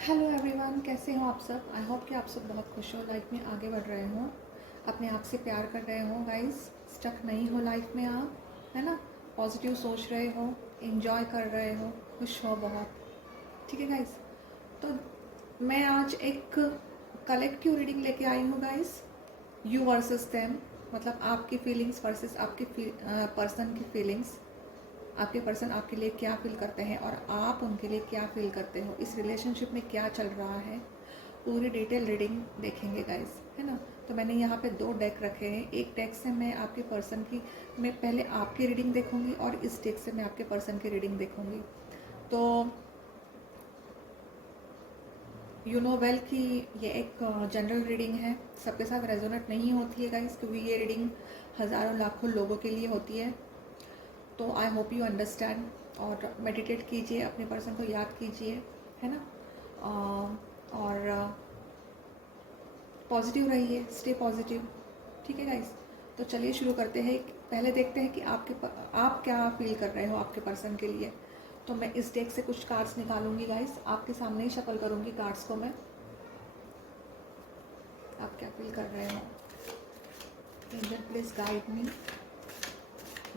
Hello everyone, कैसे हो आप सब। आई होप कि आप सब बहुत खुश हो, लाइफ में आगे बढ़ रहे हो, अपने आप से प्यार कर रहे हो गाइस, स्टक नहीं हो लाइफ में आप, है ना। पॉजिटिव सोच रहे हो, एंजॉय कर रहे हो, खुश हो बहुत। ठीक है गाइस। तो मैं आज एक कलेक्टिव रीडिंग लेके आई हूँ गाइस। यू वर्सेस देम, मतलब आपकी फीलिंग्स वर्सेस आपके पर्सन की फीलिंग्स। आपके पर्सन आपके लिए क्या फ़ील करते हैं और आप उनके लिए क्या फ़ील करते हो, इस रिलेशनशिप में क्या चल रहा है, पूरी डिटेल रीडिंग देखेंगे गाइस, है ना। तो मैंने यहाँ पे दो डेक रखे हैं। एक डेक से मैं आपके पर्सन की, मैं पहले आपकी रीडिंग देखूंगी और इस डेक से मैं आपके पर्सन की रीडिंग देखूंगी। तो यू नो वेल कि ये एक जनरल रीडिंग है, सबके साथ रेजोनेट नहीं होती है गाइस, क्योंकि ये रीडिंग हज़ारों लाखों लोगों के लिए होती है। तो आई होप यू अंडरस्टैंड। और मेडिटेट कीजिए, अपने पर्सन को याद कीजिए, है ना। और पॉजिटिव रहिए, स्टे पॉजिटिव। ठीक है गाइस। तो चलिए शुरू करते हैं। पहले देखते हैं कि आप क्या फील कर रहे हो आपके पर्सन के लिए। तो मैं इस डेक से कुछ कार्ड्स निकालूंगी गाइस, आपके सामने ही शफल करूंगी कार्ड्स को मैं। आप क्या फील कर रहे हो। Angel please guide me.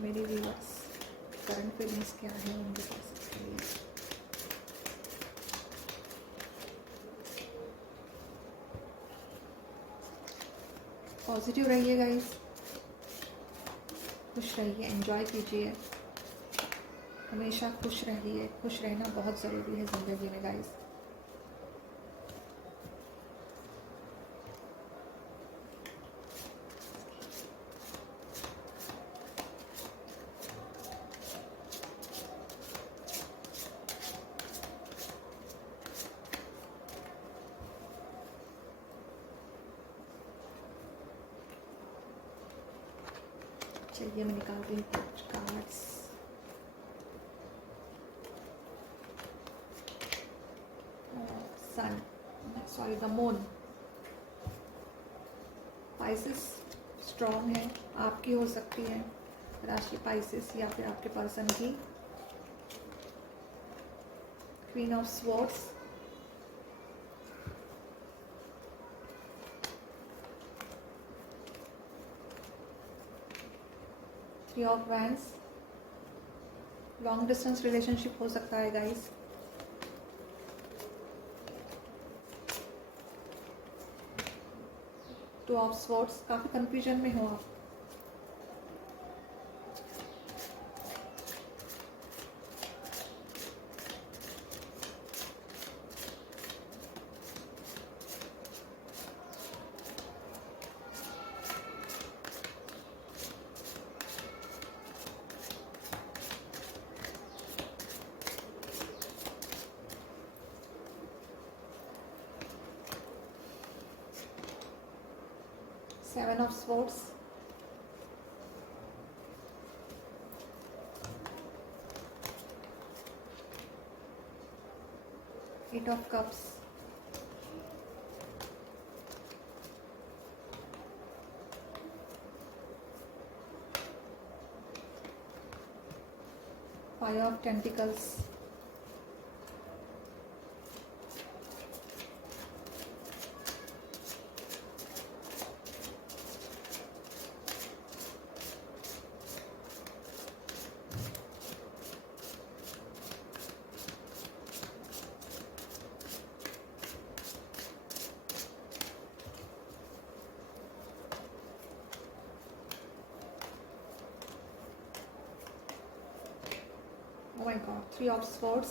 मेरी व्यूअर्स करंट फीलिंग्स क्या है उनके पर्सन के लिए। पॉजिटिव रहिए गाइस, खुश रहिए, एंजॉय कीजिए, हमेशा खुश रहिए। खुश रहना बहुत ज़रूरी है ज़िंदगी में गाइस। चलिए मैं निकालती हूँ कुछ cards. Sun, sorry the moon. Pisces strong है, आपकी हो सकती है राशि पाइसेस या फिर आपके पर्सन की। Queen of swords, three of wands. Long distance relationship हो सकता है गाइस। टू ऑफ स्वॉर्ड्स, काफ़ी कंफ्यूजन में हो आप। Seven of swords, eight of cups, five of pentacles, oh my god, three of swords,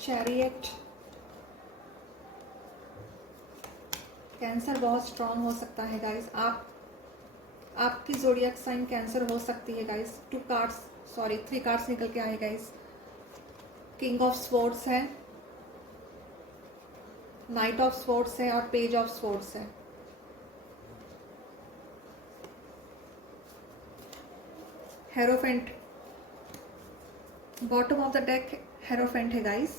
chariot. Cancer बहुत strong हो सकता है गाइस। आपकी जोडियक साइन कैंसर हो सकती है guys. To cards, sorry three cards निकल के आए गाइस। किंग ऑफ स्वॉर्ड्स है, नाइट ऑफ स्वॉर्ड्स है और पेज ऑफ स्वॉर्ड्स है। Hierophant, bottom of the deck hierophant है गाइस।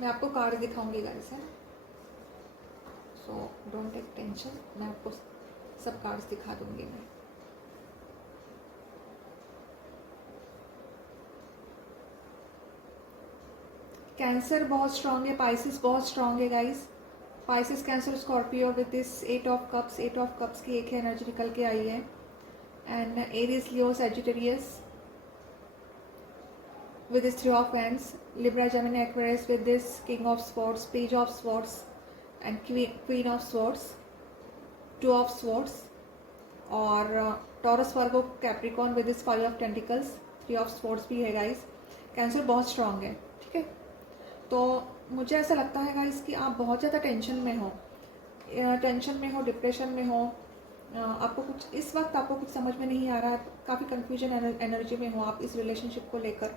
मैं आपको कार्ड दिखाऊंगी गाइस, है, सो डोंट टेक टेंशन, मैं आपको सब कार्ड्स दिखा दूंगी मैं। कैंसर बहुत स्ट्रांग है, पाइसिस बहुत स्ट्रांग है guys, Pisces, cancer, Scorpio with this 8 of cups, 8 of cups की एक ही एनर्जी निकल के आई है। And Aries, Leo, Sagittarius with this 3 of Wands, Libra, Gemini, Aquarius with this King of Swords, Page of Swords and Queen of Swords, 2 of Swords, और taurus, Virgo, Capricorn with this 5 of Pentacles, 3 of Swords भी है guys. Cancer बहुत strong है, ठीक है। तो मुझे ऐसा लगता है गाइस कि आप बहुत ज़्यादा टेंशन में हो, डिप्रेशन में हो, आपको कुछ इस वक्त आपको कुछ समझ में नहीं आ रहा, काफ़ी कन्फ्यूजन एनर्जी में हो आप इस रिलेशनशिप को लेकर,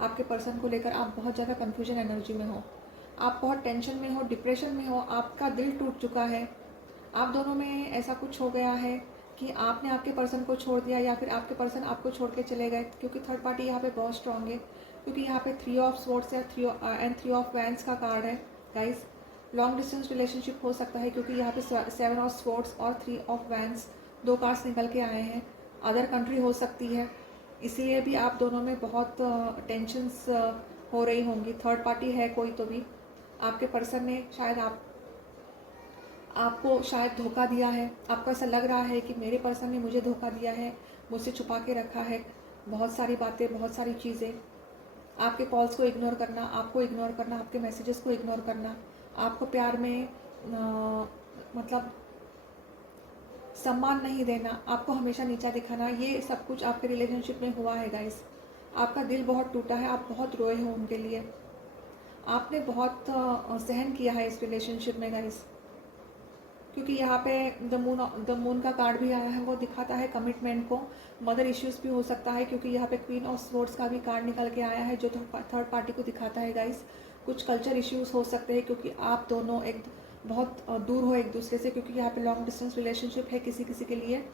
आपके पर्सन को लेकर आप बहुत ज़्यादा कन्फ्यूजन एनर्जी में हो, आप बहुत टेंशन में हो, डिप्रेशन में हो, आपका दिल टूट चुका है, आप दोनों में ऐसा कुछ हो गया है कि आपने आपके पर्सन को छोड़ दिया या फिर आपके पर्सन आपको छोड़ के चले गए, क्योंकि थर्ड पार्टी यहाँ पे बहुत स्ट्रांग है, क्योंकि यहाँ पे 3 of Swords या 3 of Wands का कार्ड है गाइस। लॉन्ग डिस्टेंस रिलेशनशिप हो सकता है, क्योंकि यहाँ पे 7 of Swords और 3 of Wands 2 कार्ड्स निकल के आए हैं। अदर कंट्री हो सकती है, इसीलिए भी आप दोनों में बहुत टेंशन्स हो रही होंगी। थर्ड पार्टी है कोई तो भी, आपके पर्सन ने शायद आपको शायद धोखा दिया है, आपको ऐसा लग रहा है कि मेरे पर्सन ने मुझे धोखा दिया है, मुझसे छुपा के रखा है बहुत सारी बातें, बहुत सारी चीज़ें। आपके कॉल्स को इग्नोर करना, आपको इग्नोर करना, आपके मैसेजेस को इग्नोर करना, आपको प्यार में मतलब सम्मान नहीं देना, आपको हमेशा नीचा दिखाना, ये सब कुछ आपके रिलेशनशिप में हुआ है गाइस। आपका दिल बहुत टूटा है, आप बहुत रोए हो उनके लिए, आपने बहुत सहन किया है इस रिलेशनशिप में गाइस, क्योंकि यहाँ पे द मून का कार्ड भी आया है, वो दिखाता है कमिटमेंट को। मदर इश्यूज भी हो सकता है, क्योंकि यहाँ पे क्वीन ऑफ स्वॉर्ड्स का भी कार्ड निकल के आया है, जो थर्ड पार्टी को दिखाता है गाइस। कुछ कल्चर इश्यूज हो सकते हैं, क्योंकि आप दोनों एक बहुत दूर हो एक दूसरे से, क्योंकि यहाँ पे लॉन्ग डिस्टेंस रिलेशनशिप है किसी किसी के लिए।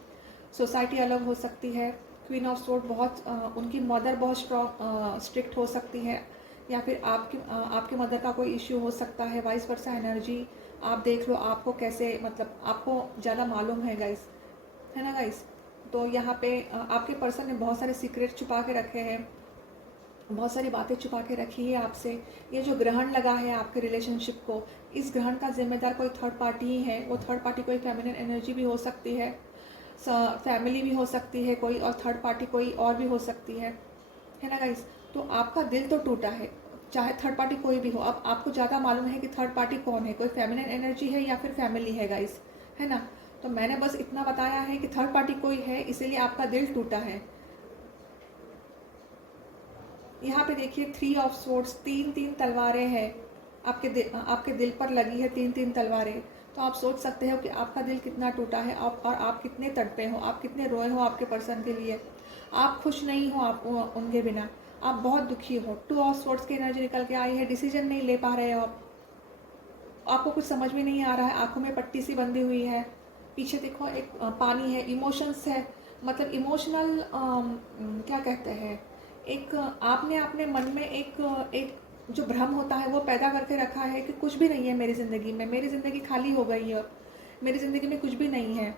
सोसाइटी अलग हो सकती है। क्वीन ऑफ स्वॉर्ड बहुत उनकी मदर बहुत स्ट्रिक्ट हो सकती है, या फिर आपके मदर का कोई इश्यू हो सकता है, वाइस वर्सा एनर्जी। आप देख लो आपको कैसे, मतलब आपको ज़्यादा मालूम है गाइस, है ना गाइस। तो यहाँ पे आपके पर्सन ने बहुत सारे सीक्रेट छुपा के रखे हैं, बहुत सारी बातें छुपा के रखी है आपसे। ये जो ग्रहण लगा है आपके रिलेशनशिप को, इस ग्रहण का जिम्मेदार कोई थर्ड पार्टी ही है। वो थर्ड पार्टी कोई फेमिनिन एनर्जी भी हो सकती है, फैमिली भी हो सकती है कोई, और थर्ड पार्टी कोई और भी हो सकती है ना गाइस। तो आपका दिल तो टूटा है, चाहे थर्ड पार्टी कोई भी हो। अब आपको ज़्यादा मालूम है कि थर्ड पार्टी कौन है, कोई फेमिनिन एनर्जी है या फिर फैमिली है गाइस, है ना। तो मैंने बस इतना बताया है कि थर्ड पार्टी कोई है, इसीलिए आपका दिल टूटा है। यहाँ पे देखिए 3 of Swords, 3 तलवारें हैं आपके दिल पर लगी है, 3 तलवारें। तो आप सोच सकते हो कि आपका दिल कितना टूटा है, और आप कितने तड़पे हो, आप कितने रोए हो आपके पर्सन के लिए। आप खुश नहीं हो आप उनके बिना, आप बहुत दुखी हो। 2 of Swords की एनर्जी निकल के आई है, डिसीजन नहीं ले पा रहे हो आप, आपको कुछ समझ में नहीं आ रहा है, आंखों में पट्टी सी बंधी हुई है। पीछे देखो एक पानी है, इमोशंस है, मतलब इमोशनल क्या कहते हैं, एक आपने अपने मन में एक जो भ्रम होता है वो पैदा करके रखा है कि कुछ भी नहीं है मेरी ज़िंदगी में, मेरी ज़िंदगी खाली हो गई है, मेरी ज़िंदगी में कुछ भी नहीं है,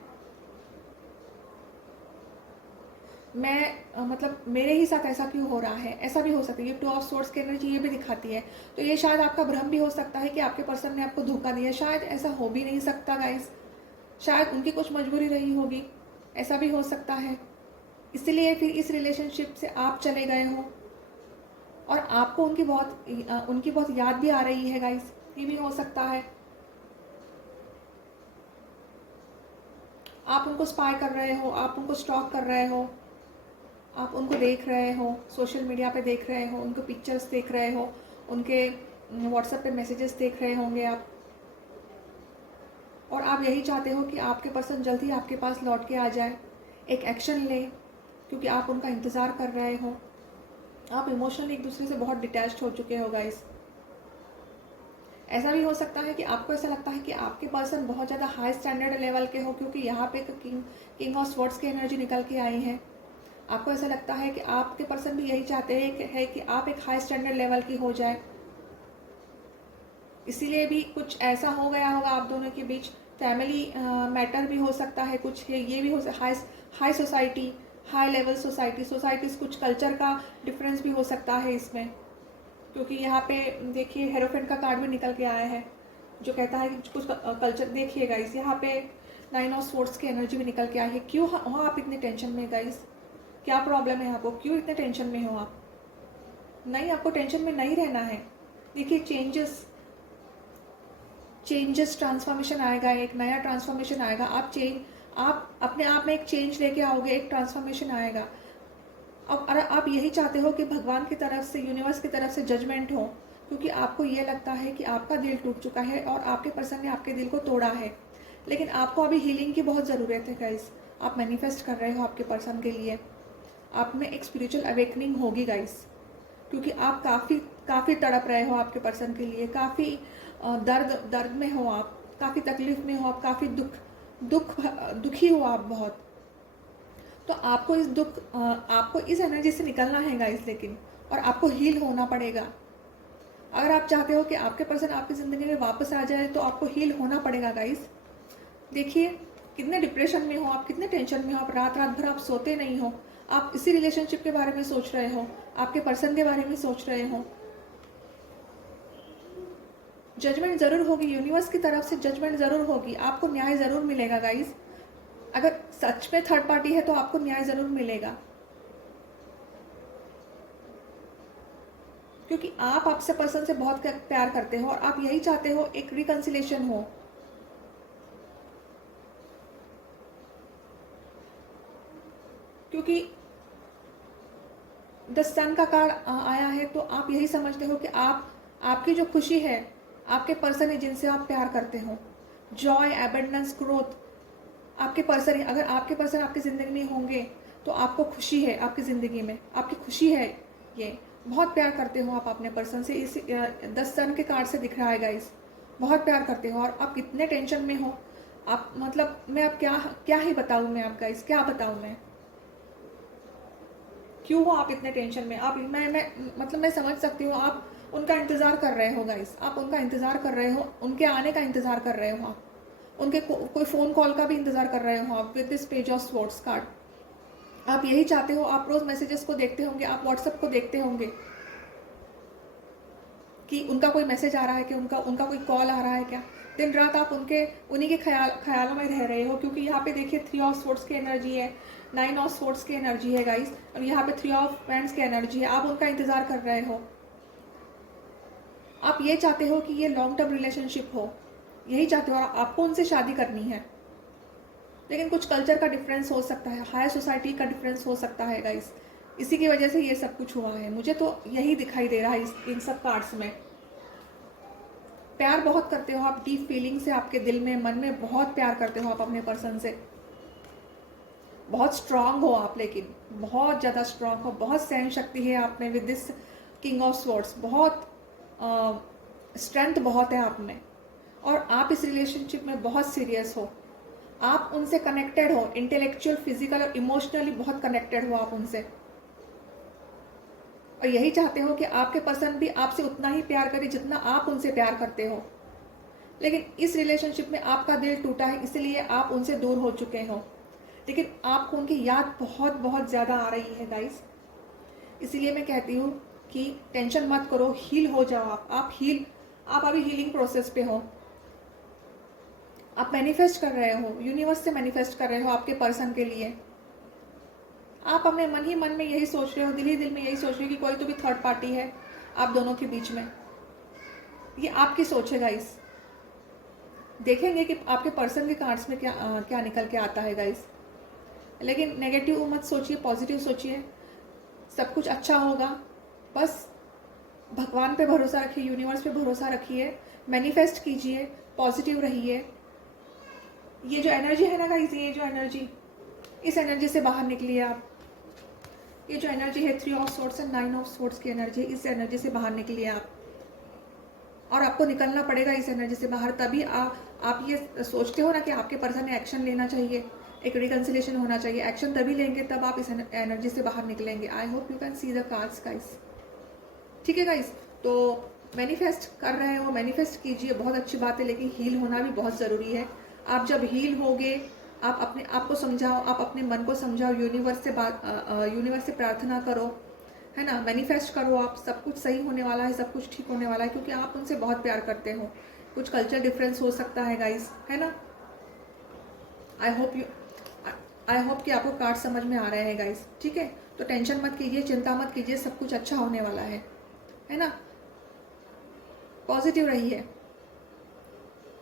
मैं मतलब मेरे ही साथ ऐसा क्यों हो रहा है। ऐसा भी हो सकता है, ये 2 of Swords की एनर्जी ये भी दिखाती है। तो ये शायद आपका भ्रम भी हो सकता है कि आपके पर्सन ने आपको धोखा दिया, शायद ऐसा हो भी नहीं सकता गाइस, शायद उनकी कुछ मजबूरी रही होगी, ऐसा भी हो सकता है। इसलिए फिर इस रिलेशनशिप से आप चले गए हो, और आपको उनकी बहुत याद भी आ रही है गाइस, ये भी हो सकता है। आप उनको स्पाई कर रहे हो, आप उनको स्टॉक कर रहे हो, आप उनको देख रहे हो, सोशल मीडिया पे देख रहे हो, उनको पिक्चर्स देख रहे हो, उनके व्हाट्सएप पे मैसेजेस देख रहे होंगे आप, और आप यही चाहते हो कि आपके पर्सन जल्दी आपके पास लौट के आ जाए, एक एक्शन ले, क्योंकि आप उनका इंतज़ार कर रहे हो। आप इमोशनली एक दूसरे से बहुत डिटैच्ड हो चुके हो गाइस। ऐसा भी हो सकता है कि आपको ऐसा लगता है कि आपके पर्सन बहुत ज़्यादा हाई स्टैंडर्ड लेवल के हो, क्योंकि यहाँ पे किंग ऑफ स्वॉर्ड्स की एनर्जी निकल के आई है। आपको ऐसा लगता है कि आपके पर्सन भी यही चाहते हैं कि आप एक हाई स्टैंडर्ड लेवल की हो जाए, इसीलिए भी कुछ ऐसा हो गया होगा आप दोनों के बीच, फैमिली मैटर भी हो सकता है, कुछ ये भी हो सकता, high society, high level societies, कुछ कल्चर का डिफरेंस भी हो सकता है इसमें, क्योंकि यहाँ पे देखिए हेरोफेंट का कार्ड भी निकल के आया है जो कहता है कि कुछ कल्चर। देखिए गाइस यहाँ पे 9 ऑफ स्वॉर्ड्स की एनर्जी भी निकल के आई है। क्यों हो आप इतने टेंशन में गाइस? क्या प्रॉब्लम है आपको? क्यों इतने टेंशन में हो आप? नहीं, आपको टेंशन में नहीं रहना है। देखिए चेंजेस ट्रांसफॉर्मेशन आएगा, एक नया ट्रांसफॉर्मेशन आएगा। आप अपने आप में एक चेंज लेके आओगे, एक ट्रांसफॉर्मेशन आएगा। अब अगर आप यही चाहते हो कि भगवान की तरफ से, यूनिवर्स की तरफ से जजमेंट हो, क्योंकि आपको ये लगता है कि आपका दिल टूट चुका है और आपके पर्सन ने आपके दिल को तोड़ा है, लेकिन आपको अभी हीलिंग की बहुत ज़रूरत है गाइस। आप मैनिफेस्ट कर रहे हो आपके पर्सन के लिए, आप में एक स्पिरिचुअल अवेकनिंग होगी गाइस, क्योंकि आप काफ़ी तड़प रहे हो आपके पर्सन के लिए, काफ़ी दर्द में हो आप, काफ़ी तकलीफ में हो आप, काफ़ी दुखी हो आप बहुत। तो आपको इस एनर्जी से निकलना है गाइस, लेकिन और आपको हील होना पड़ेगा। अगर आप चाहते हो कि आपके पर्सन आपकी ज़िंदगी में वापस आ जाए तो आपको हील होना पड़ेगा गाइस। देखिए कितने डिप्रेशन में हो आप, कितने टेंशन में हो आप, रात भर आप सोते नहीं हो, आप इसी रिलेशनशिप के बारे में सोच रहे हो, आपके पर्सन के बारे में सोच रहे हो। जजमेंट ज़रूर होगी, यूनिवर्स की तरफ से जजमेंट ज़रूर होगी, आपको न्याय ज़रूर मिलेगा गाइस। अगर सच में थर्ड पार्टी है तो आपको न्याय ज़रूर मिलेगा, क्योंकि आप आपसे पर्सन से बहुत प्यार करते हो और आप यही चाहते हो एक रिकंसिलेशन हो। क्योंकि द सन का कार्ड आया है तो आप यही समझते हो कि आपकी जो खुशी है आपके पर्सन है जिनसे आप प्यार करते हो। जॉय, एबंडेंस, ग्रोथ आपके पर्सन है। अगर आपके पर्सन आपकी ज़िंदगी में होंगे तो आपको खुशी है, आपकी ज़िंदगी में आपकी खुशी है। ये बहुत प्यार करते हो आप अपने पर्सन से, इस 10 सन के कार्ड से दिख रहा है गाइस। बहुत प्यार करते हो और आप कितने टेंशन में हो आप, मतलब मैं अब क्या ही बताऊँ मैं आप गाइस, क्या बताऊँ मैं, क्यों हो आप इतने टेंशन में? आप मैं समझ सकती हूँ, आप उनका इंतज़ार कर रहे हो गाइस, आप उनका इंतज़ार कर रहे हो, उनके आने का इंतज़ार कर रहे हो आप, उनके कोई फ़ोन कॉल का भी इंतज़ार कर रहे हो आप with this page of swords card. आप यही चाहते हो, आप रोज़ मैसेजेस को देखते होंगे, आप व्हाट्सएप को देखते होंगे कि उनका कोई मैसेज आ रहा है, कि उनका कोई कॉल आ रहा है क्या। दिन रात आप उन्हीं के ख्यालों में रह रहे हो, क्योंकि यहाँ पे देखिए 3 ऑफ स्वॉर्ड्स की एनर्जी है, 9 ऑफ स्वॉर्ड्स की एनर्जी है गाइस, और यहाँ पे 3 ऑफ वैंड्स की एनर्जी है। आप उनका इंतज़ार कर रहे हो, आप ये चाहते हो कि ये लॉन्ग टर्म रिलेशनशिप हो, यही चाहते हो, और आपको उनसे शादी करनी है। लेकिन कुछ कल्चर का डिफरेंस हो सकता है, हाई सोसाइटी का डिफरेंस हो सकता है गाइस, इसी की वजह से ये सब कुछ हुआ है। मुझे तो यही दिखाई दे रहा है इन सब कार्ड्स में। प्यार बहुत करते हो आप, डीप फीलिंग से, आपके दिल में, मन में बहुत प्यार करते हो आप अपने पर्सन से। बहुत स्ट्रांग हो आप, लेकिन बहुत ज़्यादा स्ट्रांग हो, बहुत सहन शक्ति है आप में with this king of swords. बहुत स्ट्रेंथ बहुत है आप में, और आप इस रिलेशनशिप में बहुत सीरियस हो। आप उनसे कनेक्टेड हो, इंटेलेक्चुअल, फिजिकल और इमोशनली बहुत कनेक्टेड हो आप उनसे, और यही चाहते हो कि आपके पर्सन भी आपसे उतना ही प्यार करे जितना आप उनसे प्यार करते हो। लेकिन इस रिलेशनशिप में आपका दिल टूटा है, इसलिए आप उनसे दूर हो चुके हो। लेकिन आपको उनकी याद बहुत बहुत ज़्यादा आ रही है गाइस, इसीलिए मैं कहती हूँ कि टेंशन मत करो, हील हो जाओ आप अभी हीलिंग प्रोसेस पे हो। आप मैनिफेस्ट कर रहे हो, यूनिवर्स से मैनिफेस्ट कर रहे हो आपके पर्सन के लिए। आप अपने मन ही मन में यही सोच रहे हो, दिल ही दिल में यही सोच रहे हो कि कोई तो भी थर्ड पार्टी है आप दोनों के बीच में। ये आपकी सोच है गाइस। देखेंगे कि आपके पर्सन के कार्ड्स में क्या निकल के आता है गाइस। लेकिन नेगेटिव मत सोचिए, पॉजिटिव सोचिए, सब कुछ अच्छा होगा। बस भगवान पे भरोसा रखिए, यूनिवर्स पे भरोसा रखिए, मैनिफेस्ट कीजिए, पॉजिटिव रहिए। ये जो एनर्जी है ना गाइस, ये जो एनर्जी, इस एनर्जी से बाहर निकलिए आप। ये जो एनर्जी है 3 of swords and 9 of swords की एनर्जी, इस एनर्जी से बाहर निकलिए आप। और आपको निकलना पड़ेगा इस एनर्जी से बाहर, तभी आप ये सोचते हो ना कि आपके पर्सन ने एक्शन लेना चाहिए, एक रिकंसिलेशन होना चाहिए। एक्शन तभी लेंगे तब आप इस एनर्जी से बाहर निकलेंगे। I hope you can see the cards guys. ठीक है गाइस, तो मैनिफेस्ट कर रहे हो, मैनिफेस्ट कीजिए, बहुत अच्छी बात है, लेकिन हील होना भी बहुत ज़रूरी है। आप जब हील होगे, आप अपने आप को समझाओ, आप अपने मन को समझाओ, यूनिवर्स से प्रार्थना करो, है ना, मैनिफेस्ट करो, आप सब कुछ सही होने वाला है, सब कुछ ठीक होने वाला है, क्योंकि आप उनसे बहुत प्यार करते हो। कुछ कल्चर डिफरेंस हो सकता है गाइस, है ना। I hope you I hope कि आपको कार्ड समझ में आ रहे हैं गाइस, ठीक है। तो टेंशन मत कीजिए, चिंता मत कीजिए, सब कुछ अच्छा होने वाला है ना। पॉजिटिव रहिए।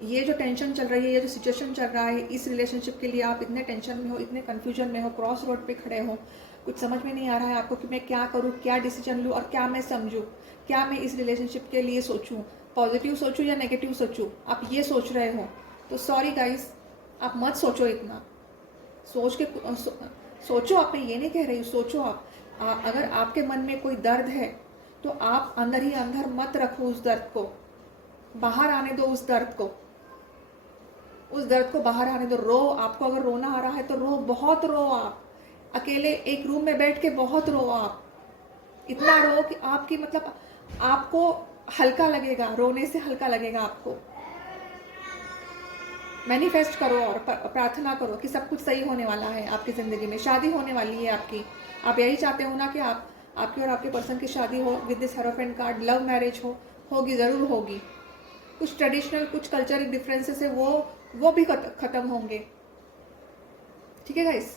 ये जो टेंशन चल रही है, ये जो सिचुएशन चल रहा है, इस रिलेशनशिप के लिए आप इतने टेंशन में हो, इतने कन्फ्यूजन में हो, क्रॉस रोड पे खड़े हो, कुछ समझ में नहीं आ रहा है आपको कि मैं क्या करूँ, क्या डिसीजन लूँ और क्या मैं समझूँ, क्या मैं इस रिलेशनशिप के लिए सोचूँ, पॉजिटिव सोचूँ या नेगेटिव सोचूँ, आप ये सोच रहे हो। तो सॉरी गाइस, आप मत सोचो इतना। सोच के सोचो आप, मैं ये नहीं कह रही हूँ, सोचो आप। अगर आपके मन में कोई दर्द है तो आप अंदर ही अंदर मत रखो उस दर्द को, बाहर आने दो उस दर्द को, उस दर्द को बाहर आने दो। रो, आपको अगर रोना आ रहा है तो रो, बहुत रो। आप अकेले एक रूम में बैठ के बहुत रो, आप इतना रो कि आपकी मतलब आपको हल्का लगेगा, रोने से हल्का लगेगा आपको। मैनिफेस्ट करो और प्रार्थना करो कि सब कुछ सही होने वाला है आपकी ज़िंदगी में, शादी होने वाली है आपकी। आप यही चाहते हो ना कि आपकी और आपके पर्सन की शादी हो with this hierophant card, love marriage होगी, ज़रूर होगी। कुछ ट्रेडिशनल, कुछ कल्चरल डिफरेंसेस है, वो भी ख़त्म होंगे, ठीक है गाइस।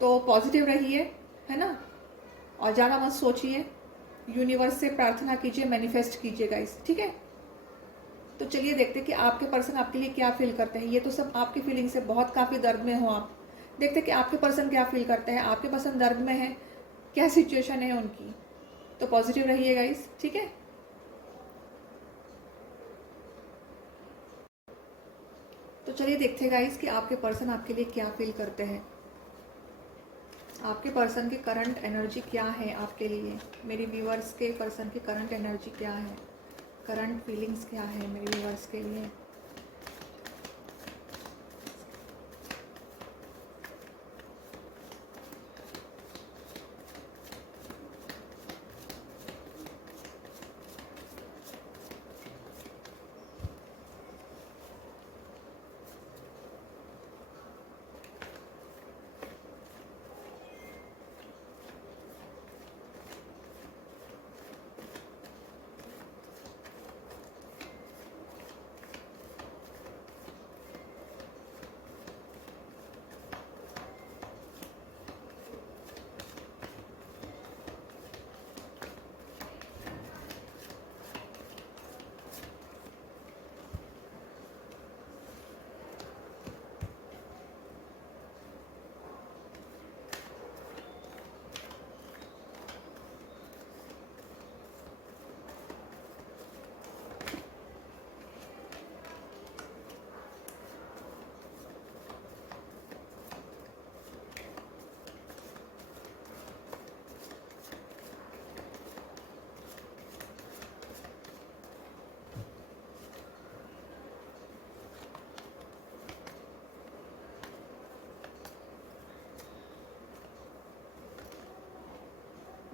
तो पॉजिटिव रहिए, है ना, और ज़्यादा मत सोचिए, यूनिवर्स से प्रार्थना कीजिए, मैनिफेस्ट कीजिए गाइस, ठीक है। तो चलिए देखते हैं कि आपके पर्सन आपके लिए क्या फील करते हैं। ये तो सब आपकी फीलिंग से, बहुत काफ़ी दर्द में हो आप। देखते हैं कि आपके पर्सन क्या फील करते हैं, आपके पर्सन दर्द में है, क्या सिचुएशन है उनकी। तो पॉजिटिव रहिए गाइस, ठीक है। तो चलिए देखते हैं गाइस कि आपके पर्सन आपके लिए क्या फील करते हैं। आपके पर्सन की करंट एनर्जी क्या है आपके लिए, मेरी व्यूअर्स के पर्सन की करंट एनर्जी क्या है, करंट फीलिंग्स क्या है मेरे व्यूअर्स के लिए।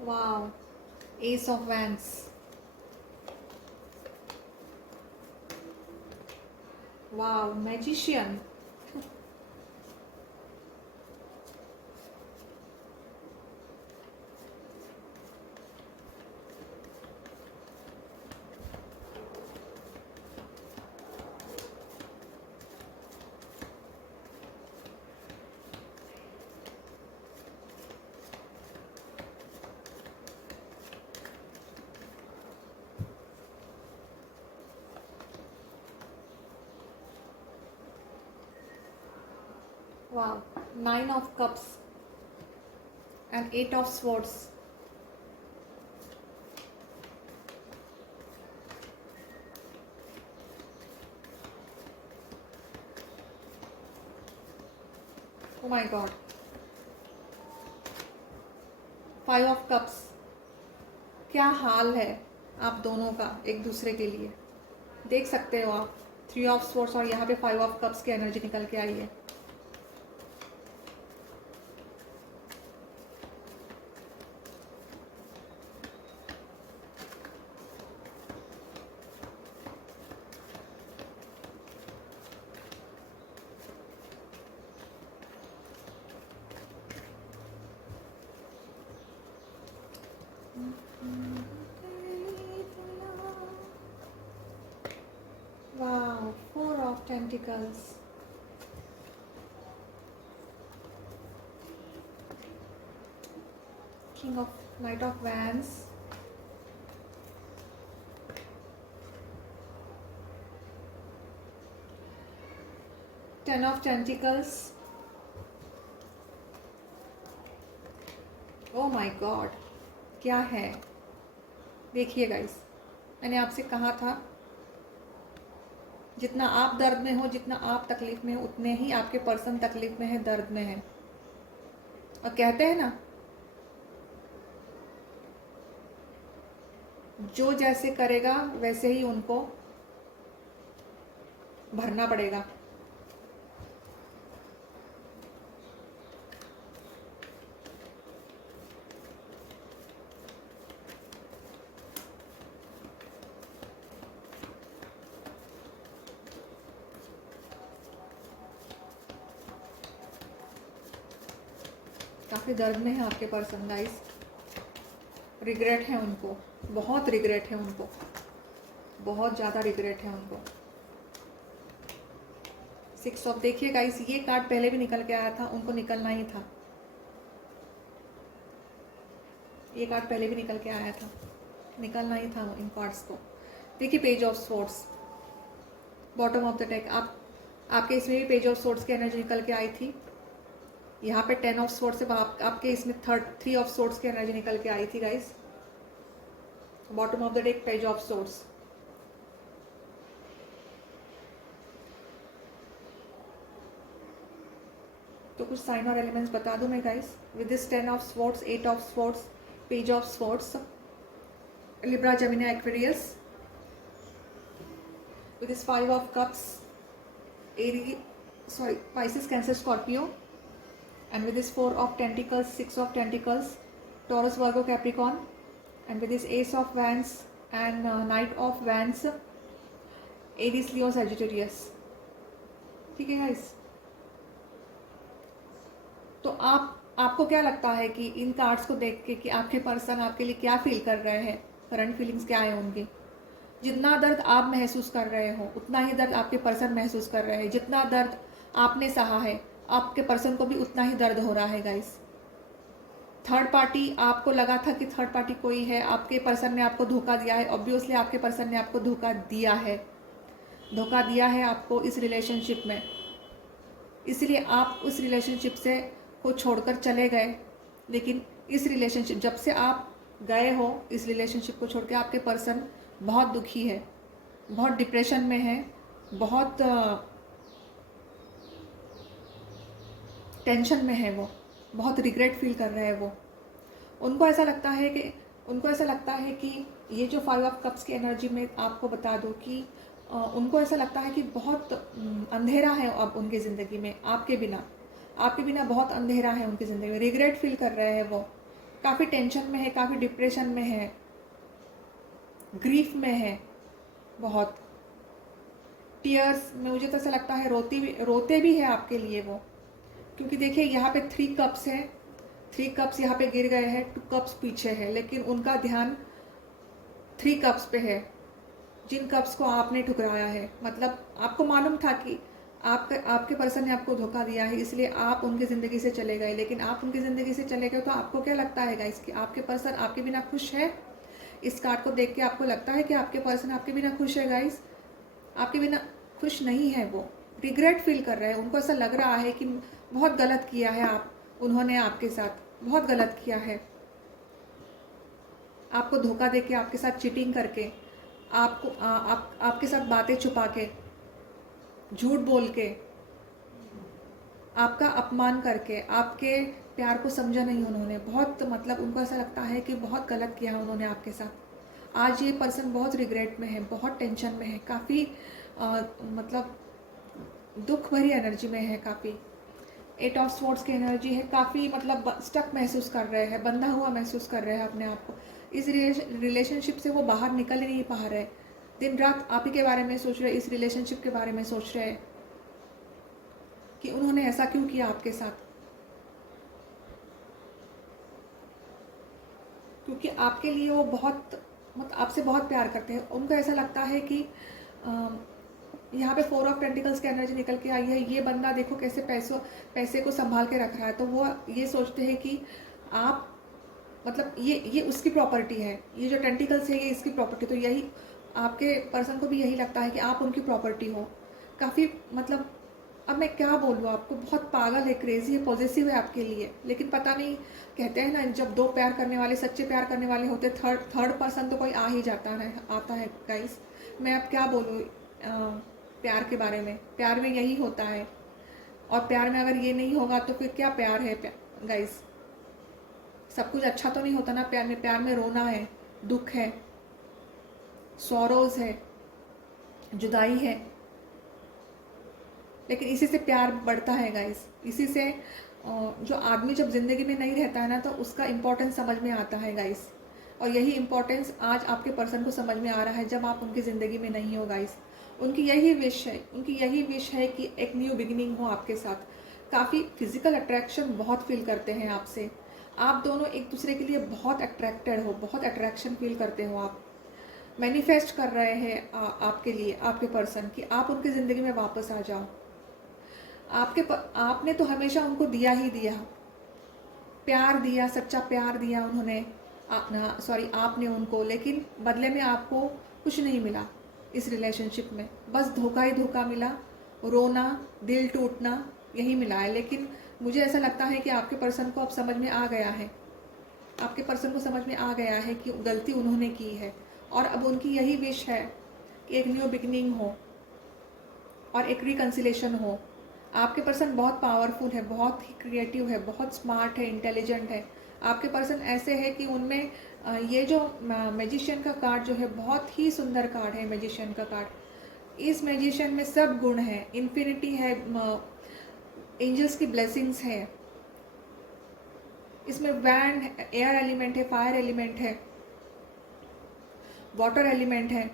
Wow, ace of wands, wow, magician, wow, nine of cups and eight of swords. Oh my god, five of cups. क्या हाल है आप दोनों का एक दूसरे के लिए, देख सकते हो आप। थ्री ऑफ स्वॉर्ड्स और यहाँ पे फाइव ऑफ कप्स की एनर्जी निकल के आई है। Wow, 4 of tentacles, king of night of wands, 10 of tentacles. O my God, क्या है? देखिए गाइस, मैंने आपसे कहा था जितना आप दर्द में हो, जितना आप तकलीफ में हो, उतने ही आपके पर्सन तकलीफ में है, दर्द में है। और कहते हैं ना, जो जैसे करेगा वैसे ही उनको भरना पड़ेगा। काफ़ी दर्द में है आपके पर्सन गाइस, रिग्रेट है उनको, बहुत रिग्रेट है उनको, बहुत ज़्यादा रिग्रेट है उनको। 6 ऑफ, देखिए गाइस, ये कार्ड पहले भी निकल के आया था, उनको निकलना ही था। ये कार्ड पहले भी निकल के आया था, निकलना ही था इन कार्ड्स को। देखिए page of swords, bottom of the deck. आपके इसमें भी पेज ऑफ स्वॉर्ड्स की एनर्जी निकल के आई थी। यहाँ पे 10 ऑफ स्वॉर्ड्स से आपके इसमें 3 ऑफ स्वॉर्ड्स की एनर्जी निकल के आई थी guys. Bottom of the deck page of swords. तो कुछ साइन और एलिमेंट्स बता दूं मैं guys. With this 10 of swords, 8 of swords, page of swords, Libra, Gemini, Aquarius. With this 5 of cups, Pisces, Cancer, Scorpio. And with this 4 of Pentacles, 6 of Pentacles, Taurus, Virgo, Capricorn. And with this Ace of Wands and Knight of Wands, Aries, Leo, Sagittarius. ठीक है guys. तो आपको क्या लगता है कि इन cards को देख के कि आपके पर्सन आपके लिए क्या फील कर रहे हैं, करंट फीलिंग्स क्या है उनकी? जितना दर्द आप महसूस कर रहे हो उतना ही दर्द आपके पर्सन महसूस कर रहे हैं। जितना दर्द आपने सहा है आपके पर्सन को भी उतना ही दर्द हो रहा है गाइस। थर्ड पार्टी, आपको लगा था कि थर्ड पार्टी कोई है, आपके पर्सन ने आपको धोखा दिया है। ऑब्वियसली आपके पर्सन ने आपको धोखा दिया है आपको इस रिलेशनशिप में, इसलिए आप उस रिलेशनशिप से को छोड़कर चले गए। लेकिन इस रिलेशनशिप, जब से आप गए हो इस रिलेशनशिप को छोड़ के, आपके पर्सन बहुत दुखी है, बहुत डिप्रेशन में है, बहुत टेंशन में है, वो बहुत रिग्रेट फील कर रहे हैं। वो उनको ऐसा लगता है कि ये जो 5 ऑफ कप्स की एनर्जी में आपको बता दूं कि उनको ऐसा लगता है कि बहुत अंधेरा है अब उनकी ज़िंदगी में, आपके बिना बहुत अंधेरा है उनकी ज़िंदगी में। रिग्रेट फील कर रहे हैं, वो काफ़ी टेंशन में है, काफ़ी डिप्रेशन में है, ग्रीफ में है, बहुत टीयर्स में। मुझे तो ऐसा लगता है रोते भी है आपके लिए वो, क्योंकि देखिए यहाँ पे 3 कप्स है, 3 कप्स यहाँ पे गिर गए हैं, 2 कप्स पीछे है, लेकिन उनका ध्यान 3 कप्स पे है, जिन कप्स को आपने ठुकराया है। मतलब आपको मालूम था कि आपके पर्सन ने आपको धोखा दिया है, इसलिए आप उनकी ज़िंदगी से चले गए। लेकिन आप उनकी ज़िंदगी से चले गए तो आपको क्या लगता है गाइस कि आपके पर्सन आपके बिना खुश है? इस कार्ड को देख के आपको लगता है कि आपके पर्सन आपके बिना खुश है गाइस? आपके बिना खुश नहीं है, वो रिग्रेट फील कर रहे हैं। उनको ऐसा लग रहा है कि बहुत गलत किया है उन्होंने आपके साथ बहुत गलत किया है। आपको धोखा देके, आपके साथ चीटिंग करके, आपके साथ बातें छुपा के, झूठ बोल के, आपका अपमान करके, आपके प्यार को समझा नहीं उन्होंने। बहुत मतलब उनको ऐसा लगता है कि बहुत गलत किया है उन्होंने आपके साथ। आज ये पर्सन बहुत रिग्रेट में है, बहुत टेंशन में है, काफ़ी मतलब दुख भरी एनर्जी में है, काफ़ी 8 ऑफ स्वॉर्ड्स की एनर्जी है, काफ़ी मतलब स्टक महसूस कर रहे हैं, बंधा हुआ महसूस कर रहे हैं अपने आप को। इस रिलेशनशिप से वो बाहर निकल ही नहीं पा रहे, दिन रात आप ही के बारे में सोच रहे, इस रिलेशनशिप के बारे में सोच रहे कि उन्होंने ऐसा क्यों किया आपके साथ। क्योंकि आपके लिए वो बहुत मतलब आपसे बहुत प्यार करते हैं। उनको ऐसा लगता है कि यहाँ पे 4 ऑफ पेंटिकल्स की एनर्जी निकल के आई है। ये बंदा देखो कैसे पैसे को संभाल के रख रहा है। तो वो ये सोचते हैं कि आप मतलब ये उसकी प्रॉपर्टी है, ये जो टेंटिकल्स है ये इसकी प्रॉपर्टी। तो यही आपके पर्सन को भी यही लगता है कि आप उनकी प्रॉपर्टी हो। काफ़ी मतलब अब मैं क्या बोलूँ आपको, बहुत पागल है, क्रेजी है, पॉजिटिव है आपके लिए। लेकिन पता नहीं, कहते हैं ना जब दो प्यार करने वाले, सच्चे प्यार करने वाले होते, थर्ड पर्सन तो कोई आ ही आता है गाइस। मैं अब क्या बोलूँ प्यार के बारे में। प्यार में यही होता है, और प्यार में अगर ये नहीं होगा तो फिर क्या प्यार है गाइस। सब कुछ अच्छा तो नहीं होता ना प्यार में। प्यार में रोना है, दुख है, सॉरोज है, जुदाई है, लेकिन इसी से प्यार बढ़ता है गाइस। इसी से जो आदमी जब ज़िंदगी में नहीं रहता है ना तो उसका इम्पोर्टेंस समझ में आता है गाइस। और यही इम्पोर्टेंस आज आपके पर्सन को समझ में आ रहा है जब आप उनकी ज़िंदगी में नहीं हो गाइस। उनकी यही विश है कि एक न्यू बिगिनिंग हो आपके साथ। काफ़ी फिजिकल अट्रैक्शन बहुत फील करते हैं आपसे। आप दोनों एक दूसरे के लिए बहुत अट्रैक्टेड हो, बहुत अट्रैक्शन फील करते हो। आप मैनिफेस्ट कर रहे हैं आपके लिए आपके पर्सन कि आप उनकी ज़िंदगी में वापस आ जाओ। आपने तो हमेशा उनको दिया ही दिया, प्यार दिया, सच्चा प्यार दिया उन्होंने, आपने उनको, लेकिन बदले में आपको कुछ नहीं मिला इस रिलेशनशिप में। बस धोखा ही धोखा मिला, रोना, दिल टूटना, यही मिला है। लेकिन मुझे ऐसा लगता है कि आपके पर्सन को अब समझ में आ गया है, आपके पर्सन को समझ में आ गया है कि गलती उन्होंने की है। और अब उनकी यही विश है कि एक न्यू बिगनिंग हो और एक रिकन्सिलेशन हो। आपके पर्सन बहुत पावरफुल है, बहुत ही क्रिएटिव है, बहुत स्मार्ट है, इंटेलिजेंट है। आपके पर्सन ऐसे है कि उनमें ये जो मैजिशियन का कार्ड जो है बहुत ही सुंदर कार्ड है। मैजिशियन का कार्ड, इस मैजिशियन में सब गुण है, इन्फिनिटी है, एंजल्स की ब्लेसिंग्स है, इसमें वैंड, एयर एलिमेंट है, फायर एलिमेंट है, वाटर एलिमेंट है,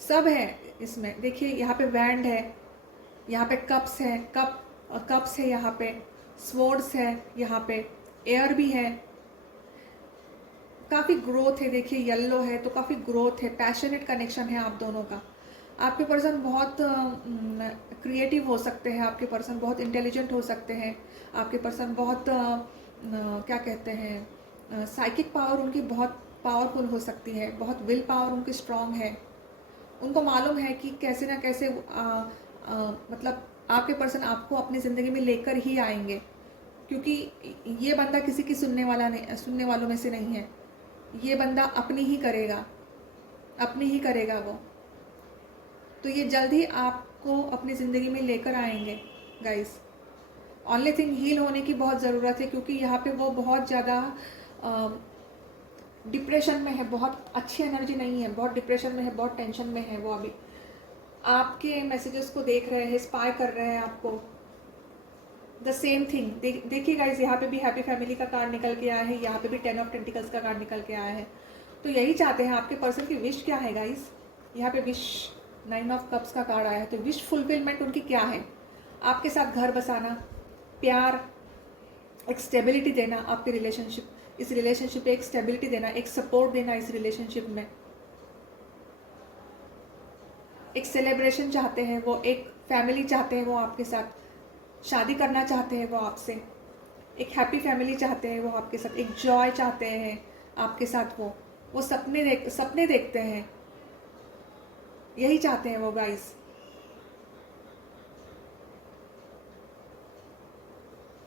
सब है इसमें। देखिए यहाँ पे वैंड है, यहाँ पे कप्स है, कप्स है, यहाँ पे स्वॉर्ड्स है, यहाँ पे एयर भी है, काफ़ी ग्रोथ है। देखिए येलो है तो काफ़ी ग्रोथ है, पैशनेट कनेक्शन है आप दोनों का। आपके पर्सन बहुत क्रिएटिव हो सकते हैं, आपके पर्सन बहुत इंटेलिजेंट हो सकते हैं, आपके पर्सन बहुत क्या कहते हैं, साइकिक पावर उनकी बहुत पावरफुल हो सकती है, बहुत विल पावर उनकी स्ट्रांग है। उनको मालूम है कि कैसे ना कैसे मतलब आपके पर्सन आपको अपनी ज़िंदगी में लेकर ही आएंगे, क्योंकि ये बंदा किसी की सुनने वालों में से नहीं है। ये बंदा अपनी ही करेगा वो। तो ये जल्द ही आपको अपनी ज़िंदगी में लेकर आएंगे गाइस। ओनली थिंग, हील होने की बहुत ज़रूरत है, क्योंकि यहाँ पे वो बहुत ज़्यादा डिप्रेशन में है, बहुत अच्छी एनर्जी नहीं है, बहुत डिप्रेशन में है, बहुत टेंशन में है वो। अभी आपके मैसेजेस को देख रहे हैं, स्पाई कर रहे हैं आपको। द सेम थिंग देखिए गाइस, यहाँ पे भी हैप्पी फैमिली का कार्ड निकल के आया है, यहाँ पे भी 10 ऑफ टेंटिकल्स का कार्ड निकल के आया है। तो यही चाहते हैं आपके पर्सन की विश क्या है गाइस। यहाँ पे विश 9 ऑफ कप्स का कार्ड आया है। तो विश फुलफिलमेंट उनकी क्या है, आपके साथ घर बसाना, प्यार, एक स्टेबिलिटी देना आपके रिलेशनशिप, इस रिलेशनशिप पे एक स्टेबिलिटी देना, एक सपोर्ट देना इस रिलेशनशिप में। एक सेलिब्रेशन चाहते हैं वो, एक फैमिली चाहते हैं वो आपके साथ, शादी करना चाहते हैं वो आपसे, एक हैप्पी फैमिली चाहते हैं वो आपके साथ, एक जॉय चाहते हैं आपके साथ। वो सपने देखते हैं, यही चाहते हैं वो गाइस।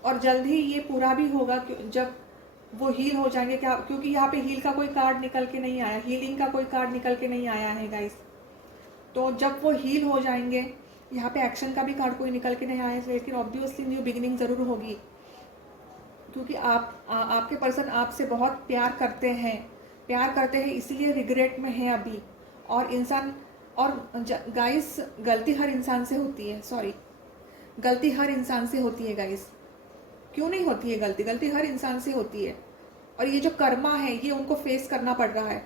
और जल्द ही ये पूरा भी होगा जब वो हील हो जाएंगे। क्या, क्योंकि यहाँ पे हील का कोई कार्ड निकल के नहीं आया, हीलिंग का कोई कार्ड निकल के नहीं आया है गाइस। तो जब वो हील हो जाएंगे, यहाँ पे एक्शन का भी कार्ड कोई निकल के नहीं आया है, लेकिन ऑब्वियसली न्यू बिगिनिंग ज़रूर होगी, क्योंकि आपके पर्सन आपसे बहुत प्यार करते हैं, इसीलिए रिग्रेट में है अभी। और इंसान, और गाइस गलती हर इंसान से होती है, गलती हर इंसान से होती है गाइस। क्यों नहीं होती है गलती हर इंसान से होती है। और ये जो कर्मा है ये उनको फेस करना पड़ रहा है।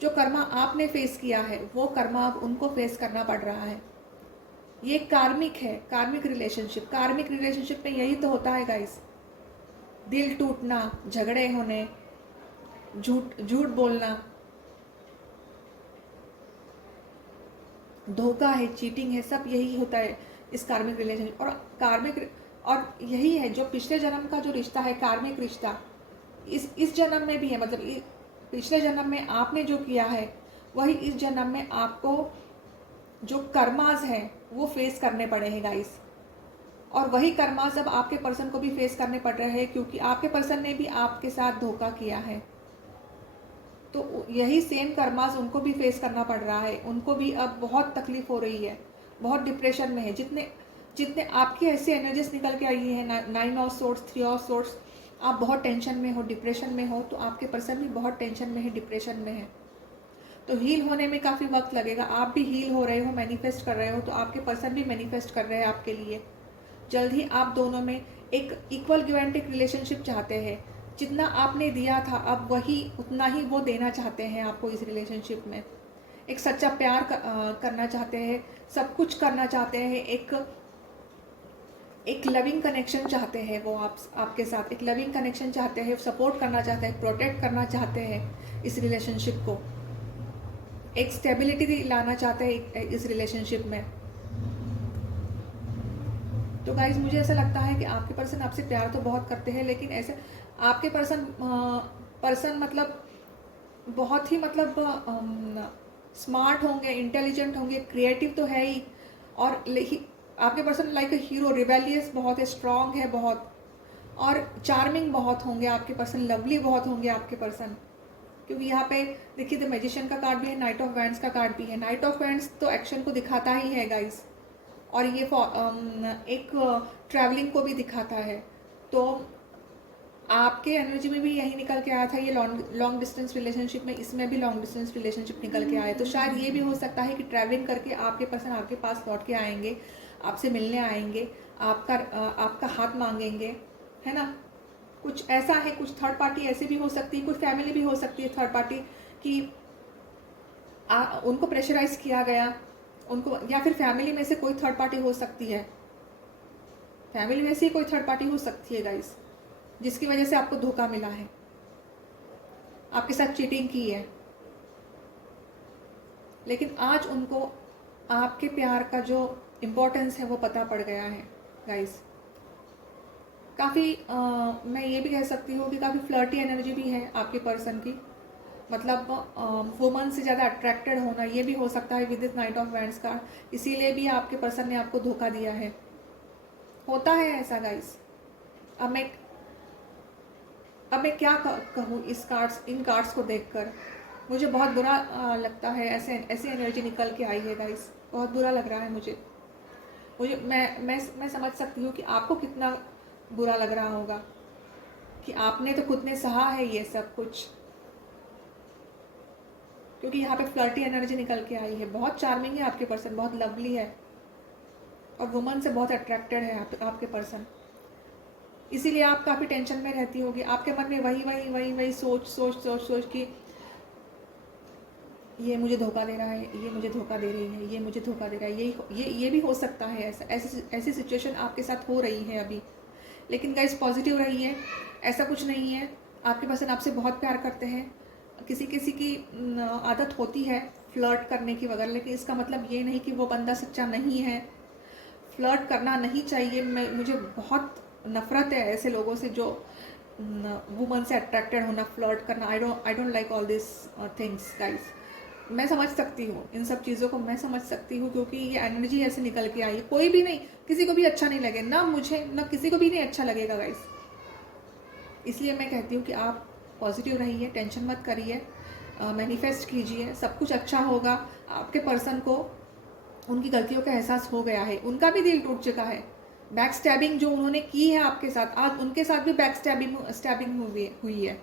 जो कर्मा आपने फेस किया है वो कर्मा अब उनको फेस करना पड़ रहा है। ये कार्मिक है, कार्मिक रिलेशनशिप में यही तो होता है गाइस। दिल टूटना, झगड़े होने, झूठ बोलना, धोखा है, चीटिंग है, सब यही होता है इस कार्मिक रिलेशनशिप। और यही है जो पिछले जन्म का जो रिश्ता है, कार्मिक रिश्ता, इस जन्म में भी है। मतलब पिछले जन्म में आपने जो किया है वही इस जन्म में आपको जो कर्मास है वो फेस करने पड़े हैं गाइस। और वही कर्मास अब आपके पर्सन को भी फेस करने पड़ रहे हैं, क्योंकि आपके पर्सन ने भी आपके साथ धोखा किया है। तो यही सेम कर्मास उनको भी फेस करना पड़ रहा है। उनको भी अब बहुत तकलीफ हो रही है, बहुत डिप्रेशन में है। जितने जितने आपकी ऐसी एनर्जीज निकल के आई है, 9 ऑफ सोर्ट्स, 3 ऑफ सोर्ट्स, आप बहुत टेंशन में हो, डिप्रेशन में हो, तो आपके पर्सन भी बहुत टेंशन में है, डिप्रेशन में है। तो हील होने में काफ़ी वक्त लगेगा। आप भी हील हो रहे हो, मैनिफेस्ट कर रहे हो, तो आपके पर्सन भी मैनिफेस्ट कर रहे हैं आपके लिए। जल्द ही आप दोनों में एक equal give and take relationship चाहते हैं। जितना आपने दिया था अब वही उतना ही वो देना चाहते हैं आपको इस रिलेशनशिप में। एक सच्चा प्यार करना चाहते हैं, सब कुछ करना चाहते हैं, एक लविंग कनेक्शन चाहते हैं वो आपके साथ, एक लविंग कनेक्शन चाहते हैं, सपोर्ट करना चाहते हैं, प्रोटेक्ट करना चाहते हैं इस रिलेशनशिप को, एक स्टेबिलिटी लाना चाहते हैं इस रिलेशनशिप में। तो गाइज मुझे ऐसा लगता है कि आपके पर्सन आपसे प्यार तो बहुत करते हैं, लेकिन ऐसे आपके पर्सन मतलब बहुत ही मतलब स्मार्ट होंगे, इंटेलिजेंट होंगे, क्रिएटिव तो है ही। और आपके person like a hero, rebellious बहुत है, स्ट्रांग है बहुत, और चार्मिंग बहुत होंगे आपके पर्सन, लवली बहुत होंगे आपके पर्सन। क्योंकि यहाँ पे देखिए द मैजिशियन का कार्ड भी है, नाइट ऑफ वैंड्स का कार्ड भी है। नाइट ऑफ वैंड्स तो एक्शन को दिखाता ही है गाइस, और ये एक ट्रैवलिंग को भी दिखाता है। तो आपके एनर्जी में भी यही निकल के आया था, ये लॉन्ग डिस्टेंस रिलेशनशिप में, इसमें भी लॉन्ग डिस्टेंस रिलेशनशिप निकल के आया। तो शायद ये भी हो सकता है कि ट्रैवलिंग करके आपके पर्सन आपके पास लौट के आएंगे, आपसे मिलने आएंगे, आपका हाथ मांगेंगे, है ना। कुछ ऐसा है, कुछ थर्ड पार्टी ऐसी भी हो सकती है, कुछ फैमिली भी हो सकती है थर्ड पार्टी कि उनको प्रेशराइज किया गया उनको, या फिर फैमिली में से कोई थर्ड पार्टी हो सकती है, फैमिली में से कोई थर्ड पार्टी हो सकती है गाइस, जिसकी वजह से आपको धोखा मिला है, आपके साथ चीटिंग की है। लेकिन आज उनको आपके प्यार का जो इम्पोर्टेंस है वो पता पड़ गया है गाइस। काफ़ी मैं ये भी कह सकती हूँ कि काफ़ी फ्लर्टी एनर्जी भी है आपके पर्सन की। मतलब वुमन से ज़्यादा अट्रैक्टेड होना, ये भी हो सकता है with this night of wands का। इसीलिए भी आपके पर्सन ने आपको धोखा दिया है, होता है ऐसा गाइस। अब मैं क्या कहूँ इन कार्ड्स को देखकर, मुझे बहुत बुरा लगता है। ऐसी एनर्जी निकल के आई है गाइस, बहुत बुरा लग रहा है मुझे। मैं समझ सकती हूँ कि आपको कितना बुरा लग रहा होगा कि आपने तो खुद ने सहा है ये सब कुछ। क्योंकि यहाँ पे फ्लर्टी एनर्जी निकल के आई है, बहुत चार्मिंग है आपके पर्सन, बहुत लवली है, और वुमन से बहुत अट्रैक्टेड है आपके पर्सन। इसीलिए आप काफ़ी टेंशन में रहती होगी। आपके मन में वही सोच कि ये मुझे धोखा दे रहा है, ये मुझे धोखा दे रही है, ये मुझे धोखा दे रहा है। ये भी हो सकता है, ऐसी सिचुएशन आपके साथ हो रही है अभी। लेकिन गाइस पॉजिटिव रहिए, ऐसा कुछ नहीं है। आपके पर्सन आपसे बहुत प्यार करते हैं। किसी किसी की आदत होती है फ्लर्ट करने की वगैरह, लेकिन इसका मतलब ये नहीं कि वो बंदा सच्चा नहीं है। फ्लर्ट करना नहीं चाहिए। मुझे बहुत नफरत है ऐसे लोगों से जो वुमन से अट्रैक्टेड होना, फ्लर्ट करना। I don't like all this things guys. मैं समझ सकती हूँ इन सब चीज़ों को, मैं समझ सकती हूँ, क्योंकि ये एनर्जी ऐसे निकल के आई। कोई भी नहीं, किसी को भी अच्छा नहीं लगे, ना मुझे ना किसी को भी नहीं अच्छा लगेगा गाइस। इसलिए मैं कहती हूँ कि आप पॉजिटिव रहिए, टेंशन मत करिए, मैनिफेस्ट कीजिए, सब कुछ अच्छा होगा। आपके पर्सन को उनकी गलतियों का एहसास हो गया है, उनका भी दिल टूट चुका है। बैक स्टैबिंग जो उन्होंने की है आपके साथ, आज उनके साथ भी बैक स्टैबिंग हुई है।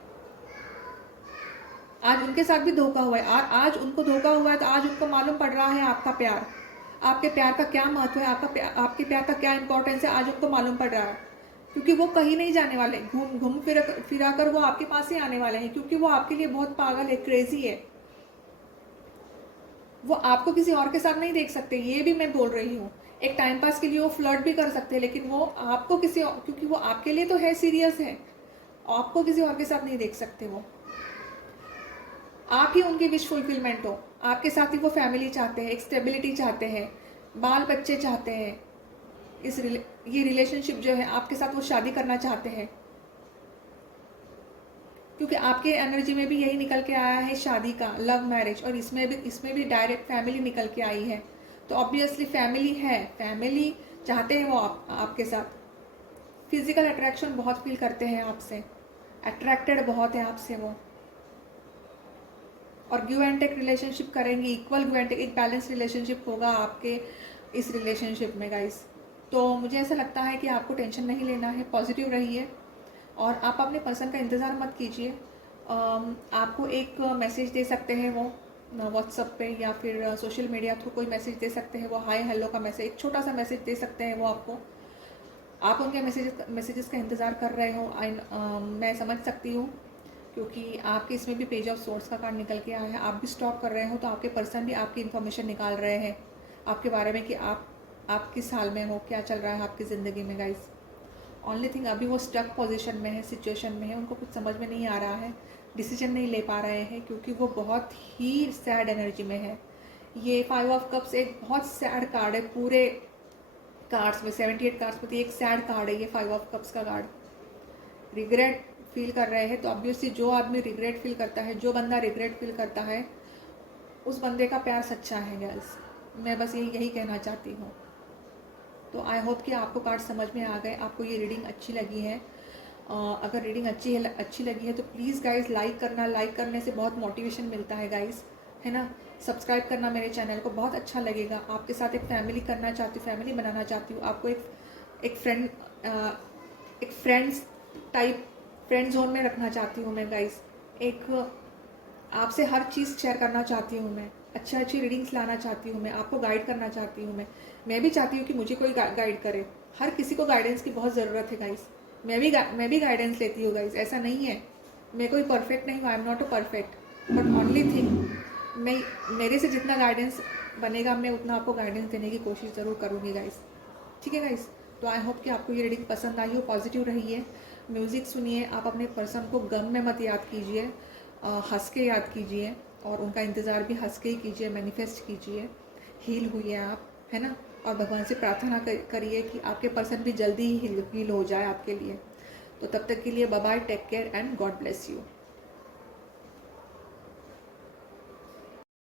आज उनके साथ भी धोखा हुआ है। आज उनको धोखा हुआ है, तो आज उनको मालूम पड़ रहा है आपका प्यार, आपके प्यार का क्या महत्व है, आपके प्यार का क्या इंपॉर्टेंस है। आज उनको मालूम पड़ रहा है, क्योंकि वो कहीं नहीं जाने वाले। घूम फिरा कर वो आपके पास ही आने वाले हैं, क्योंकि वो आपके लिए बहुत पागल है, क्रेजी है। वो आपको किसी और के साथ नहीं देख सकते, ये भी मैं बोल रही हूँ। एक टाइम पास के लिए वो फ्लर्ट भी कर सकते हैं, लेकिन वो आपको किसी और, क्योंकि वो आपके लिए तो है, सीरियस है, आपको किसी और के साथ नहीं देख सकते। वो आप ही उनकी विश फुलफिलमेंट हो, आपके साथ ही वो फैमिली चाहते हैं, एक स्टेबिलिटी चाहते हैं, बाल बच्चे चाहते हैं, ये रिलेशनशिप जो है आपके साथ वो शादी करना चाहते हैं, क्योंकि आपके एनर्जी में भी यही निकल के आया है शादी का, लव मैरिज, और इसमें भी डायरेक्ट फैमिली निकल के आई है। तो ऑब्वियसली फैमिली है, फैमिली चाहते हैं वो आपके साथ। फिजिकल अट्रैक्शन बहुत फील करते हैं आपसे, अट्रैक्टेड बहुत है आपसे वो, और गिव एंड टेक रिलेशनशिप करेंगे, इक्वल गिव एंड टेक, एक बैलेंस रिलेशनशिप होगा आपके इस रिलेशनशिप में गाइस। तो मुझे ऐसा लगता है कि आपको टेंशन नहीं लेना है, पॉजिटिव रहिए, और आप अपने पर्सन का इंतज़ार मत कीजिए। आपको एक मैसेज दे सकते हैं वो व्हाट्सएप पे, या फिर सोशल मीडिया थ्रू कोई मैसेज दे सकते हैं वो, हाय हेलो का मैसेज, एक छोटा सा मैसेज दे सकते हैं वो आपको। आप उनके मैसेजेस का इंतज़ार कर रहे हो, मैं समझ सकती हूँ, क्योंकि आपके इसमें भी पेज ऑफ सोर्स का कार्ड निकल के आया है। आप भी स्टॉक कर रहे हो, तो आपके पर्सन भी आपकी इन्फॉर्मेशन निकाल रहे हैं आपके बारे में कि आप किस हाल में हो, क्या चल रहा है आपकी ज़िंदगी में गाइस। ओनली थिंग, अभी वो स्टक पोजीशन में है, सिचुएशन में है, उनको कुछ समझ में नहीं आ रहा है, डिसीजन नहीं ले पा रहे हैं, क्योंकि वो बहुत ही सैड एनर्जी में है। ये 5 ऑफ कप्स एक बहुत सैड कार्ड है, पूरे कार्ड्स में 78 कार्ड्स में एक सैड कार्ड है ये 5 ऑफ कप्स का कार्ड। रिग्रेट फील कर रहे हैं, तो ऑब्वियसली जो आदमी रिग्रेट फील करता है, जो बंदा रिग्रेट फील करता है, उस बंदे का प्यार सच्चा है गर्ल्स। मैं बस यही कहना चाहती हूँ। तो आई होप कि आपको कार्ड समझ में आ गए, आपको ये रीडिंग अच्छी लगी है। अगर रीडिंग अच्छी लगी है तो प्लीज़ गाइस लाइक करना, लाइक करने से बहुत मोटिवेशन मिलता है गाइस, है ना। सब्सक्राइब करना मेरे चैनल को, बहुत अच्छा लगेगा। आपके साथ एक फैमिली करना चाहती हूँ, फैमिली बनाना चाहती हूँ, आपको एक फ्रेंड्स टाइप, फ्रेंड जोन में रखना चाहती हूँ मैं गाइस। एक आपसे हर चीज़ शेयर करना चाहती हूँ मैं, अच्छी रीडिंग्स लाना चाहती हूँ मैं, आपको गाइड करना चाहती हूँ मैं भी चाहती हूँ कि मुझे कोई गाइड करे। हर किसी को गाइडेंस की बहुत ज़रूरत है गाइस। मैं भी गाइडेंस लेती हूँ गाइस, ऐसा नहीं है मैं कोई परफेक्ट नहीं हूँ, I am not a perfect, but only thing मेरे से जितना गाइडेंस बनेगा मैं उतना आपको गाइडेंस देने की कोशिश ज़रूर करूँगी गाइस। ठीक है गाइस, तो आई होप कि आपको ये रीडिंग पसंद आई हो, पॉजिटिव रहिए, म्यूज़िक सुनिए, आप अपने पर्सन को गम में मत याद कीजिए, हंस के याद कीजिए, और उनका इंतज़ार भी हंस के ही कीजिए, मैनिफेस्ट कीजिए, हील हुई आप, है ना। और भगवान से प्रार्थना करिए कि आपके पर्सन भी जल्दी ही हील हो जाए आपके लिए। तो तब तक के लिए bye bye, take care and God bless you.